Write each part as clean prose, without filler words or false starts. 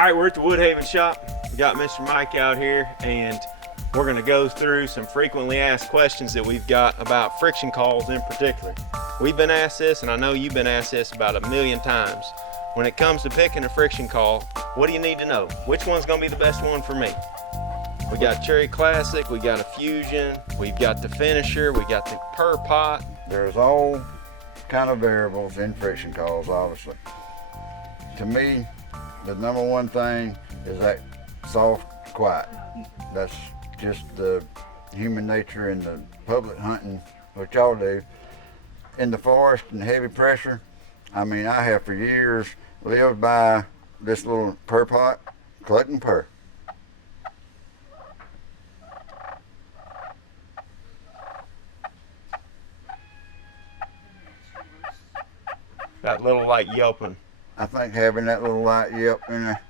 All right, we're at the Woodhaven shop. We got Mr. Mike out here, and we're gonna go through some frequently asked questions that we've got about friction calls in particular. We've been asked this, and I know you've been asked this about a million times. When it comes to picking a friction call, what do you need to know? Which one's gonna be the best one for me? We got Cherry Classic, we got a Fusion, we've got the Finisher, we got the Per Pot. There's all kind of variables in friction calls, obviously. To me, the number one thing is that soft, quiet. That's just the human nature in the public hunting, which y'all do. In the forest and heavy pressure, I mean, I have for years lived by this little Per Pot, collecting per. That little like yelping. I think having that little light yelp in there,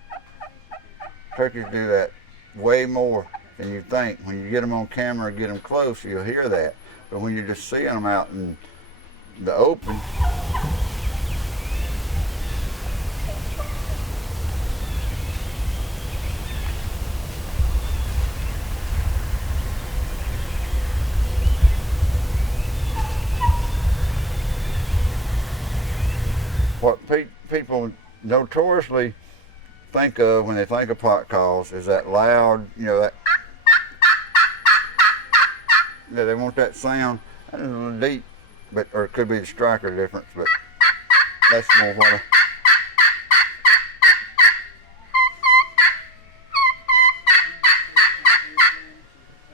turkeys do that way more than you think. When you get them on camera or get them close, you'll hear that. But when you're just seeing them out in the open, what people notoriously think of when they think of pot calls is that loud, you know, that they want that sound. That is a little deep, but or it could be the striker difference, but that's more what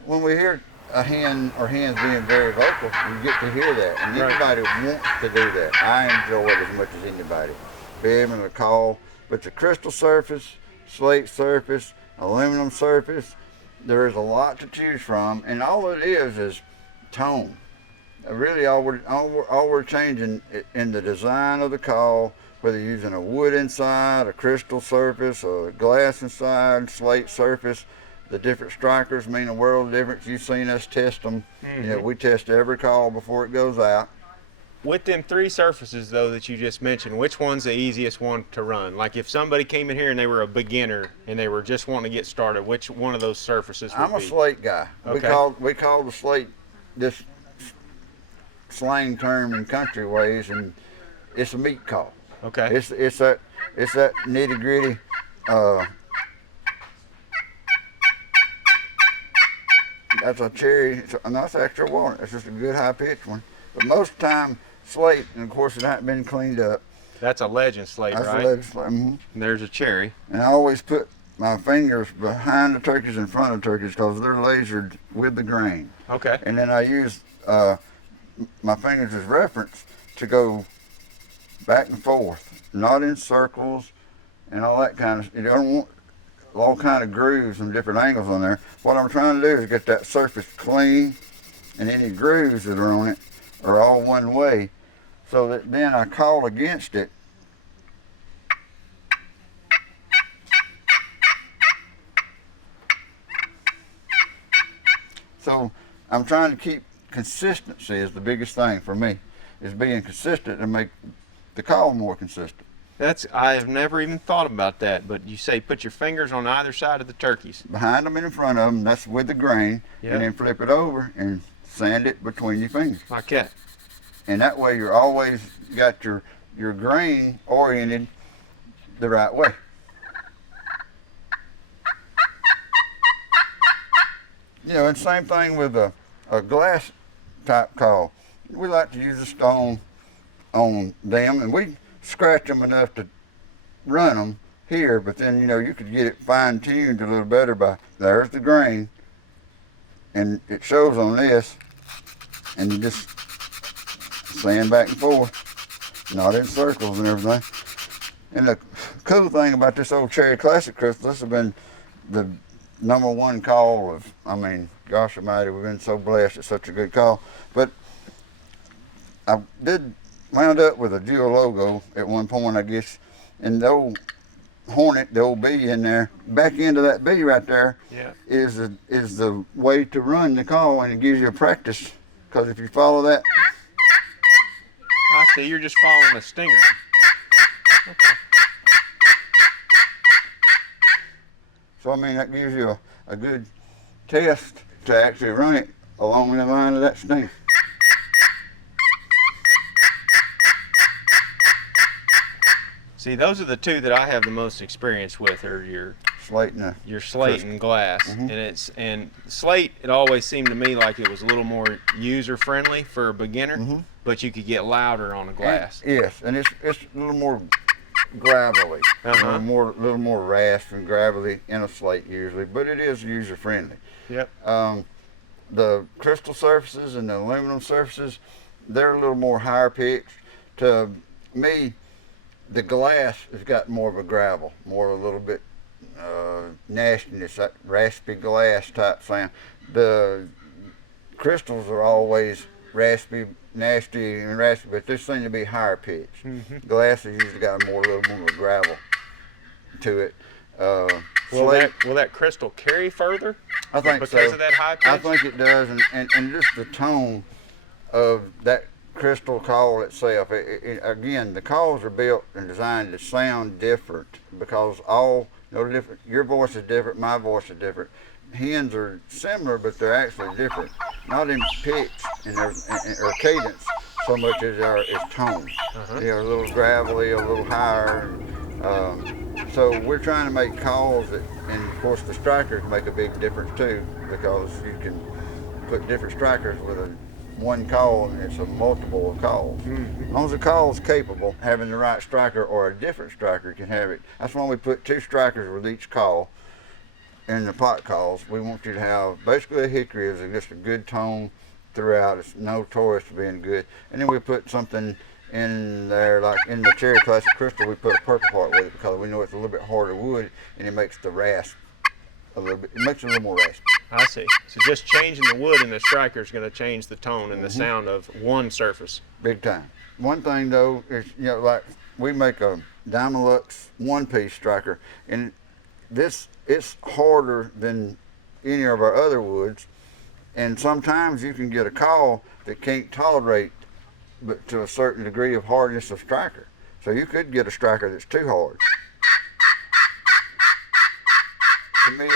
when we hear a hen or hens being very vocal, you get to hear that, and anybody wants to do that. I enjoy it as much as anybody. Be able to call, but the crystal surface, slate surface, aluminum surface, there is a lot to choose from, and all it is tone. Really, all we're changing in the design of the call, whether you're using a wood inside, a crystal surface, or a glass inside, slate surface. The different strikers mean a world of difference. You've seen us test them. Mm-hmm. You know, we test every call before it goes out. With them three surfaces, though, that you just mentioned, which one's the easiest one to run? Like if somebody came in here and they were a beginner and they were just wanting to get started, which one of those surfaces would be? I'm a slate guy. Okay. We call the slate this slang term in country ways, and it's a meat call. Okay. It's that nitty gritty. That's a cherry, and that's extra walnut. It's just a good high pitched one. But most of the time, slate, and of course it hasn't been cleaned up. That's a legend slate, that's right? A legend slate. Mm-hmm. And there's a cherry. And I always put my fingers behind the turkeys in front of turkeys because they're lasered with the grain. Okay. And then I use my fingers as reference to go back and forth, not in circles and all that kind of. You don't want all kind of grooves and different angles on there. What I'm trying to do is get that surface clean, and any grooves that are on it are all one way, so that then I call against it. So I'm trying to keep consistency is the biggest thing for me, is being consistent and make the call more consistent. I have never even thought about that, but you say put your fingers on either side of the turkeys. Behind them and in front of them, that's with the grain, Yep. And then flip it over and sand it between your fingers. Like that. And that way you're always got your grain oriented the right way. You know, and same thing with a glass type call. We like to use a stone on them, and we scratch them enough to run them here, but then, you know, you could get it fine-tuned a little better by, there's the grain, and it shows on this, and you just sand back and forth, not in circles and everything. And the cool thing about this old Cherry Classic crystal, this has been the number one call of, I mean, gosh almighty, we've been so blessed, it's such a good call. But I did wound up with a dual logo at one point, I guess, and the old hornet, the old bee in there, back into that bee right there, yeah, is the way to run the call, and it gives you a practice, because if you follow that. I see, you're just following a stinger. Okay. So I mean, that gives you a good test to actually run it along the line of that sting. See, those are the two that I have the most experience with, are Slate and your slate and glass. And slate, it always seemed to me like it was a little more user friendly for a beginner, but you could get louder on a glass. Yes, and it's a little more gravelly, a little more rasp and gravelly in a slate usually, but it is user friendly. Yep. The crystal surfaces and the aluminum surfaces, they're a little more higher pitched. To me, the glass has got more of a gravel, more a little bit nastiness, that raspy glass type sound. The crystals are always raspy, nasty, and raspy, but this seem to be higher pitched. Glass has usually got a little more gravel to it. Will that crystal carry further? I think because so. of that high pitch? I think it does, and just the tone of that crystal caul itself. Again, the cauls are built and designed to sound different because different. Your voice is different, my voice is different. Hens are similar, but they're actually different. Not in pitch or cadence so much as they are is tone. They're a little gravelly, a little higher. So we're trying to make calls that, and of course the strikers make a big difference too, because you can put different strikers with one call and it's a multiple of calls. As long as the call is capable, having the right striker or a different striker can have it. That's why we put 2 strikers with each call in the pot calls. We want you to have basically a hickory is just a good tone throughout. It's notorious for being good. And then we put something in there, like in the Cherry Classic Crystal, we put a purple heart with it because we know it's a little bit harder wood and it makes the rasp a little bit, it makes it a little more raspy. I see. So just changing the wood in the striker is going to change the tone and the sound of one surface. Big time. One thing though is, like we make a Dynalux one-piece striker, and it's harder than any of our other woods, and sometimes you can get a call that can't tolerate but to a certain degree of hardness of striker. So you could get a striker that's too hard. To me,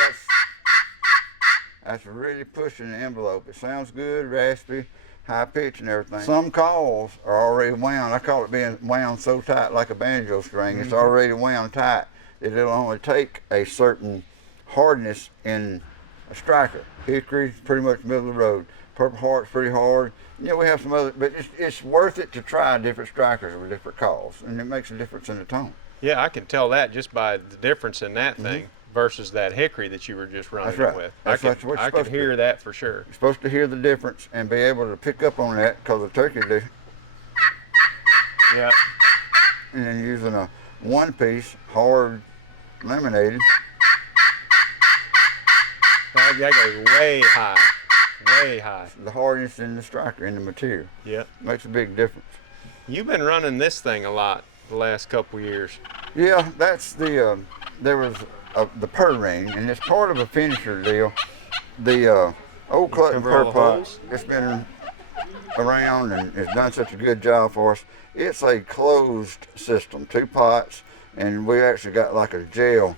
that's really pushing the envelope. It sounds good, raspy, high pitch and everything. Some calls are already wound. I call it being wound so tight like a banjo string. It's already wound tight that it'll only take a certain hardness in a striker. Hickory's pretty much middle of the road. Purple Heart's pretty hard. We have some other, but it's worth it to try different strikers with different calls, and it makes a difference in the tone. Yeah, I can tell that just by the difference in that thing versus that hickory that you were just running with. I can hear that for sure. You're supposed to hear the difference and be able to pick up on that because the turkey do. Yeah. And then using a one-piece hard laminated. That goes way high. Way high. The hardness in the striker, in the material. Yep. Makes a big difference. You've been running this thing a lot the last couple of years. Yeah, that's there was the purr ring, and it's part of a finisher deal. The old Clutton purr pot, it's been around and it's done such a good job for us. It's a closed system, 2 pots, and we actually got like a gel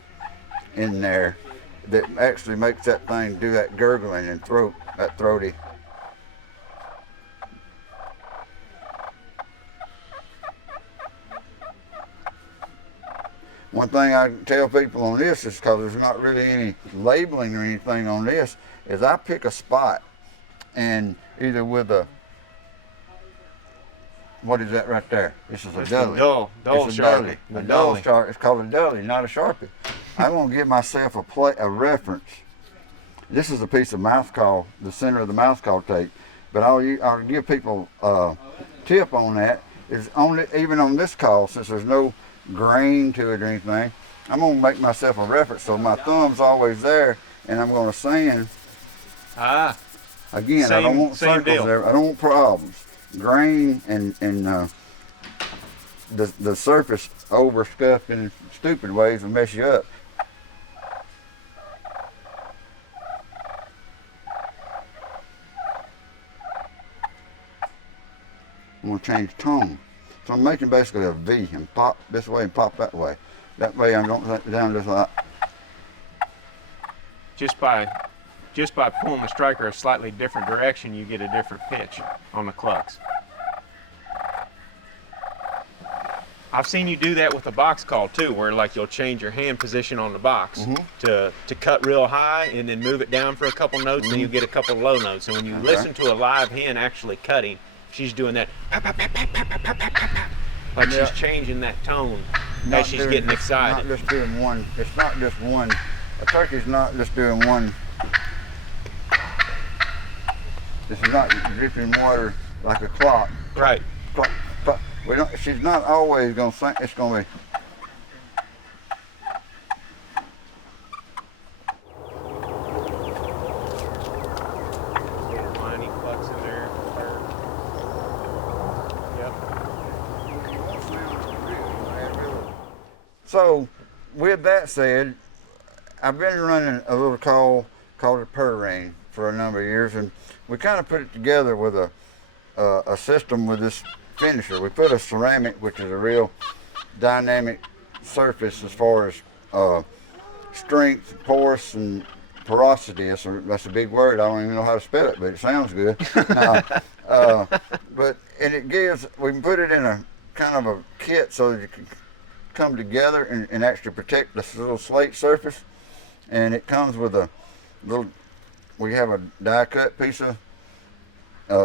in there that actually makes that thing do that gurgling and that throaty. One thing I tell people on this is, because there's not really any labeling or anything on this, is I pick a spot and either with a, what is that right there? This is a dully. Dull Sharpie. A dull Sharpie. It's called a dully, not a Sharpie. I want to give myself a reference. This is a piece of mouth call, the center of the mouth call tape, but I'll give people a tip on that. Is only even on this call, since there's no grain to it or anything, I'm going to make myself a reference so my thumb's always there, and I'm going to sand. Again, I don't want circles there. I don't want problems. Grain and the surface overstuffed in stupid ways will mess you up. I'm going to change tone. So I'm making basically a V and pop this way and pop that way. That way I don't let it down just like. just by pulling the striker a slightly different direction, you get a different pitch on the clucks. I've seen you do that with a box call too, where like you'll change your hand position on the box to cut real high and then move it down for a couple notes, and you get a couple low notes. And when you listen to a live hen actually cutting, she's doing that like she's changing that tone as she's getting excited. Not just doing one. It's not just one. A turkey's not just doing one. This is not dripping water like a clock. Right. Clock, clock. We don't. She's not always gonna think. It's gonna be. Little tiny clucks in there. Yep. So, with that said, I've been running a little call called a purr ring for a number of years, and we kind of put it together with a system with this finisher. We put a ceramic, which is a real dynamic surface as far as strength, porous, and porosity. That's a big word. I don't even know how to spell it, but it sounds good. And it gives. We can put it in a kind of a kit so that you can come together and actually protect this little slate surface. And it comes with a little. We have a die cut piece of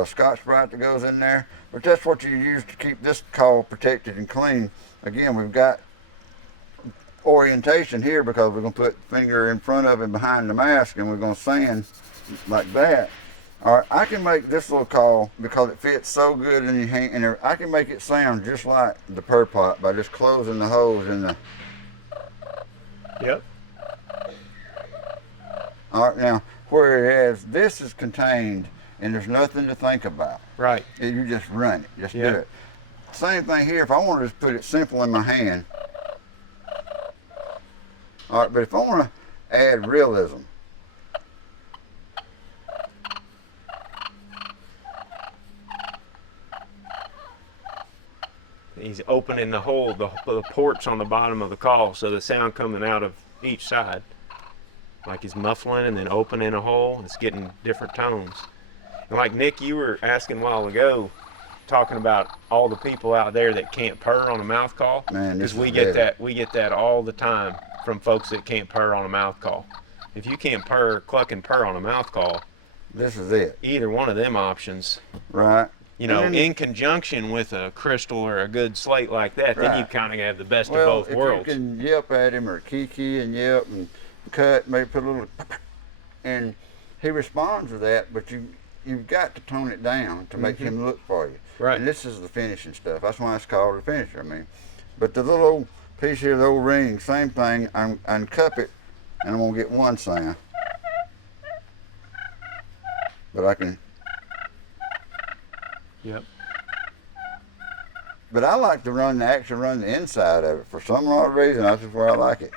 Scotch-Brite that goes in there, but that's what you use to keep this call protected and clean. Again, we've got orientation here because we're going to put finger in front of and behind the mask, and we're going to sand like that. All right, I can make this little call because it fits so good in your hand, and I can make it sound just like the purr pot by just closing the hose in the. Yep. All right, now whereas this is contained and there's nothing to think about. Right. You just run it, just do it. Same thing here, if I want to just put it simple in my hand. All right, but if I want to add realism. He's opening the hole, the ports on the bottom of the call, so the sound coming out of each side. Like he's muffling and then opening a hole, it's getting different tones. And like Nick, you were asking a while ago, talking about all the people out there that can't purr on a mouth call. Man, because we get that all the time from folks that can't purr on a mouth call. If you can't cluck and purr on a mouth call, this is it. Either one of them options. Right. You know, in conjunction with a crystal or a good slate like that, then you kind of have the best of both worlds. You can yelp at him or kiki and yelp and cut, maybe put a little, and he responds to that, but you've got to tone it down to make him look for you. Right. And this is the finishing stuff. That's why it's called a finisher. I mean, but the little old piece here, the old ring, same thing. I uncup it, and I'm gonna get one sound. But I can. Yep. But I like to actually run the inside of it for some odd reason. That's just where I like it.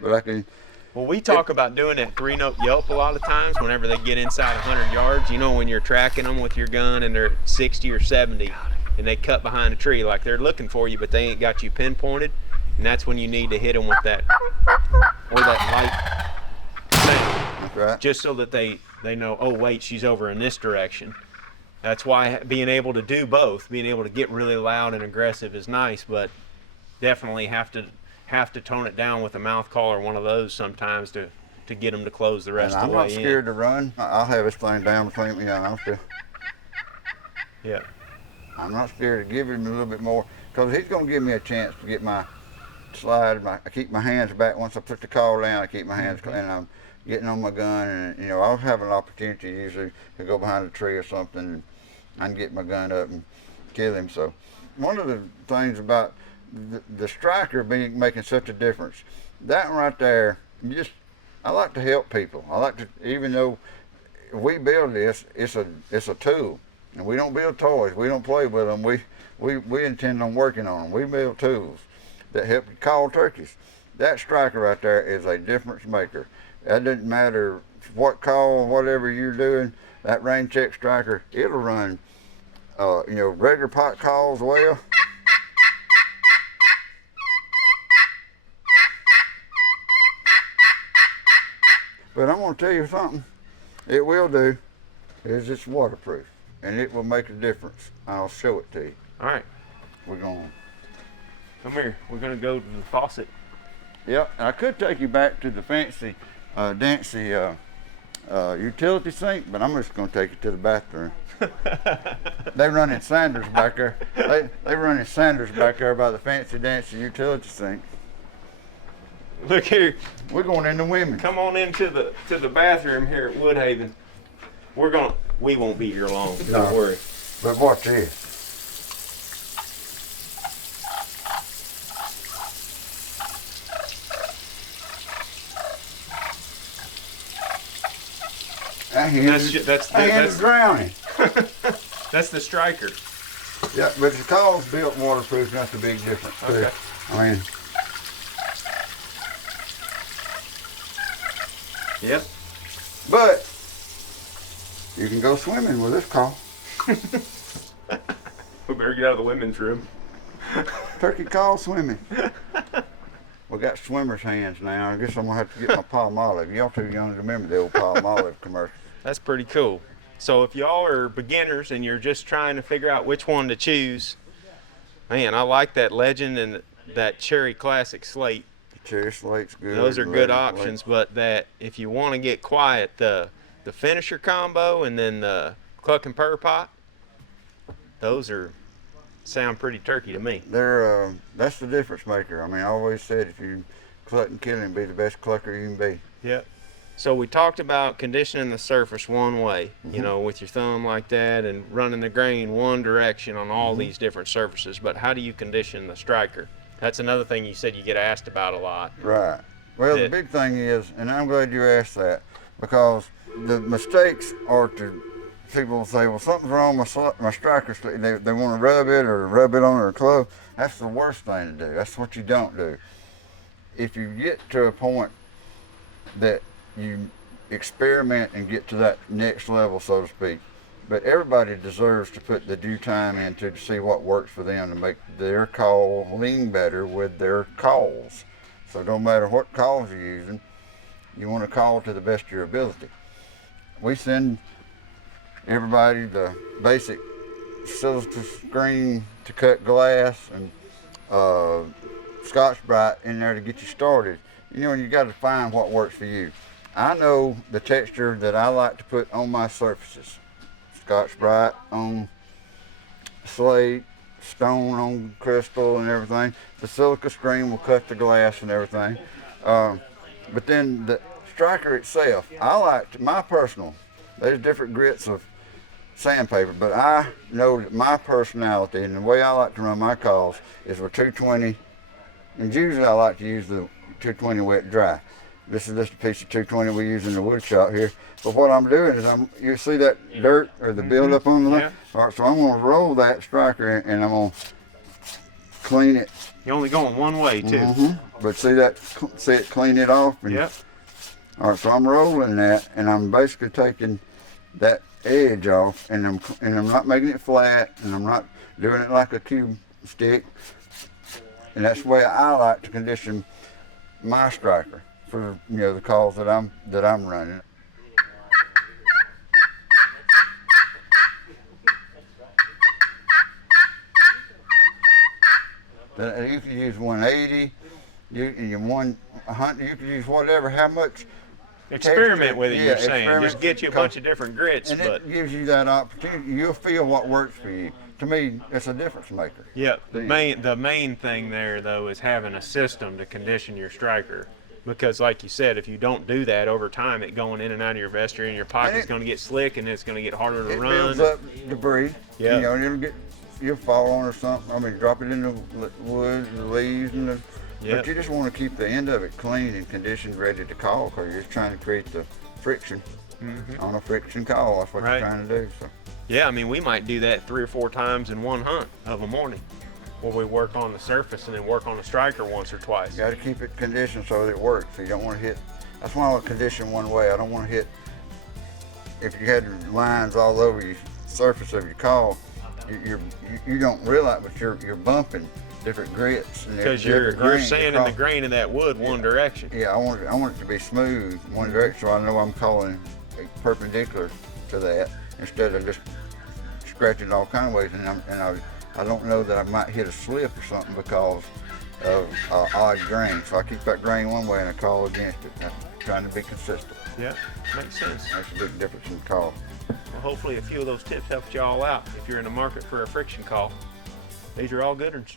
But I can. Well, we talk about doing that 3-note yelp a lot of times whenever they get inside 100 yards. You know, when you're tracking them with your gun and they're 60 or 70 and they cut behind a tree, like they're looking for you, but they ain't got you pinpointed. And that's when you need to hit them with that light thing. That's right. Just so that they know, oh, wait, she's over in this direction. That's why being able to do both, being able to get really loud and aggressive is nice, but definitely have to tone it down with a mouth call or one of those sometimes to get them to close the rest of the way in. I'm not scared to run. I'll have this thing down between me and Yeah. I'm not scared to give him a little bit more because he's going to give me a chance to get my slide. I keep my hands back once I put the call down. I keep my hands and I'm getting on my gun, and I'll have an opportunity usually to go behind a tree or something, and I can get my gun up and kill him. So one of the things about the striker making such a difference, that one right there, I like to help people. I like to, even though we build this, it's a tool, and we don't build toys. We don't play with them. We intend on working on them. We build tools that help you call turkeys. That striker right there is a difference maker. That doesn't matter what call, whatever you're doing. That rain check striker, it'll run, regular pot calls well. But I'm gonna tell you something. It will do is it's waterproof, and it will make a difference. I'll show it to you. All right, We're going. come here. We're gonna go to the faucet. Yep. I could take you back to the fancy, dancy utility sink, but I'm just gonna take you to the bathroom. They running Sanders back there. They running Sanders back there by the fancy dancy utility sink. Look here. We're going in the women's. Come on into the bathroom here at Woodhaven. We won't be here long. Don't No. worry. But watch this. That's drowning. That's the striker. Yeah, but the call's built waterproof, and that's a big difference too. Okay. I mean, Yep. but you can go swimming with this call. We better get out of the women's room. Turkey call swimming. We got swimmer's hands now. I guess I'm gonna have to get my Palmolive. Y'all too young to remember the old Palmolive commercial. That's pretty cool. So if y'all are beginners and you're just trying to figure out which one to choose, man, I like that Legend and that Cherry Classic Slate. The Cherry Slate's good. Those are good Legend options, but that if you want to get quiet, the finisher combo and then the cluck and purr pot, those sound pretty turkey to me. They're that's the difference maker. I mean, I always said if you cluck and killing, be the best clucker you can be. Yep. So we talked about conditioning the surface one way, you know, with your thumb like that and running the grain one direction on all these different surfaces. But how do you condition the striker? That's another thing you said you get asked about a lot. Right. Well, the big thing is, and I'm glad you asked that, because the mistakes are to people will say, well, something's wrong with my striker. They want to rub it or rub it on their club. That's the worst thing to do. That's what you don't do. If you get to a point that you experiment and get to that next level, so to speak, but everybody deserves to put the due time into to see what works for them to make their call lean better with their calls. So no matter what calls you're using, you want to call to the best of your ability. We send everybody the basic silica screen to cut glass and Scotch-Brite in there to get you started. You know, you got to find what works for you. I know the texture that I like to put on my surfaces. Scotch-Brite on slate, stone on crystal and everything. The silica screen will cut the glass and everything. But then the striker itself, I like to, my personal, there's different grits of sandpaper, but I know that my personality and the way I like to run my calls is with 220, and usually I like to use the 220 wet dry. This is just a piece of 220 we use in the wood shop here. But what I'm doing is you see that dirt or the buildup on the left? Yeah. All right, so I'm gonna roll that striker and I'm gonna clean it. You're only going one way too. But see it clean it off? And, Yep. all right, so I'm rolling that and I'm basically taking that edge off and I'm not making it flat and I'm not doing it like a cube stick. And that's the way I like to condition my striker for the calls that I'm running. You can use 180, you can use whatever, how much. Experiment with it, Yeah, you're saying. experiment Just get you a bunch of different grits. And But it gives you that opportunity. You'll feel what works for you. To me, it's a difference maker. yeah, the main thing there though is having a system to condition your striker. Because like you said, if you don't do that over time, it going in and out of your vestry and your pocket's going to get slick and it's going to get harder to It run. builds up debris. Yeah. You'll fall on or something. I mean, drop it in the wood, the leaves, and Yep. but you just want to keep the end of it clean and conditioned, ready to call, because you're just trying to create the friction on a friction call. That's what Right. you're trying to do. So. Yeah, I mean, we might do that 3 or 4 times in one hunt of a morning, where we work on the surface and then work on the striker once or twice. You got to keep it conditioned so that it works. So you don't want to hit. That's why I want to condition one way. I don't want to hit. If you had lines all over your surface of your call, you don't realize, but you're bumping different grits and Because different you're grains sanding across. the grain of that wood one direction. Yeah, I want it to be smooth one direction, so I know I'm calling it perpendicular to that instead of just scratching all kind of ways. And I don't know that I might hit a slip or something because of odd grain. So I keep that grain one way and I call against it. I'm trying to be consistent. Yeah, makes sense. Makes a big difference in the call. Well, hopefully a few of those tips helped y'all out if you're in the market for a friction call. These are all good ones.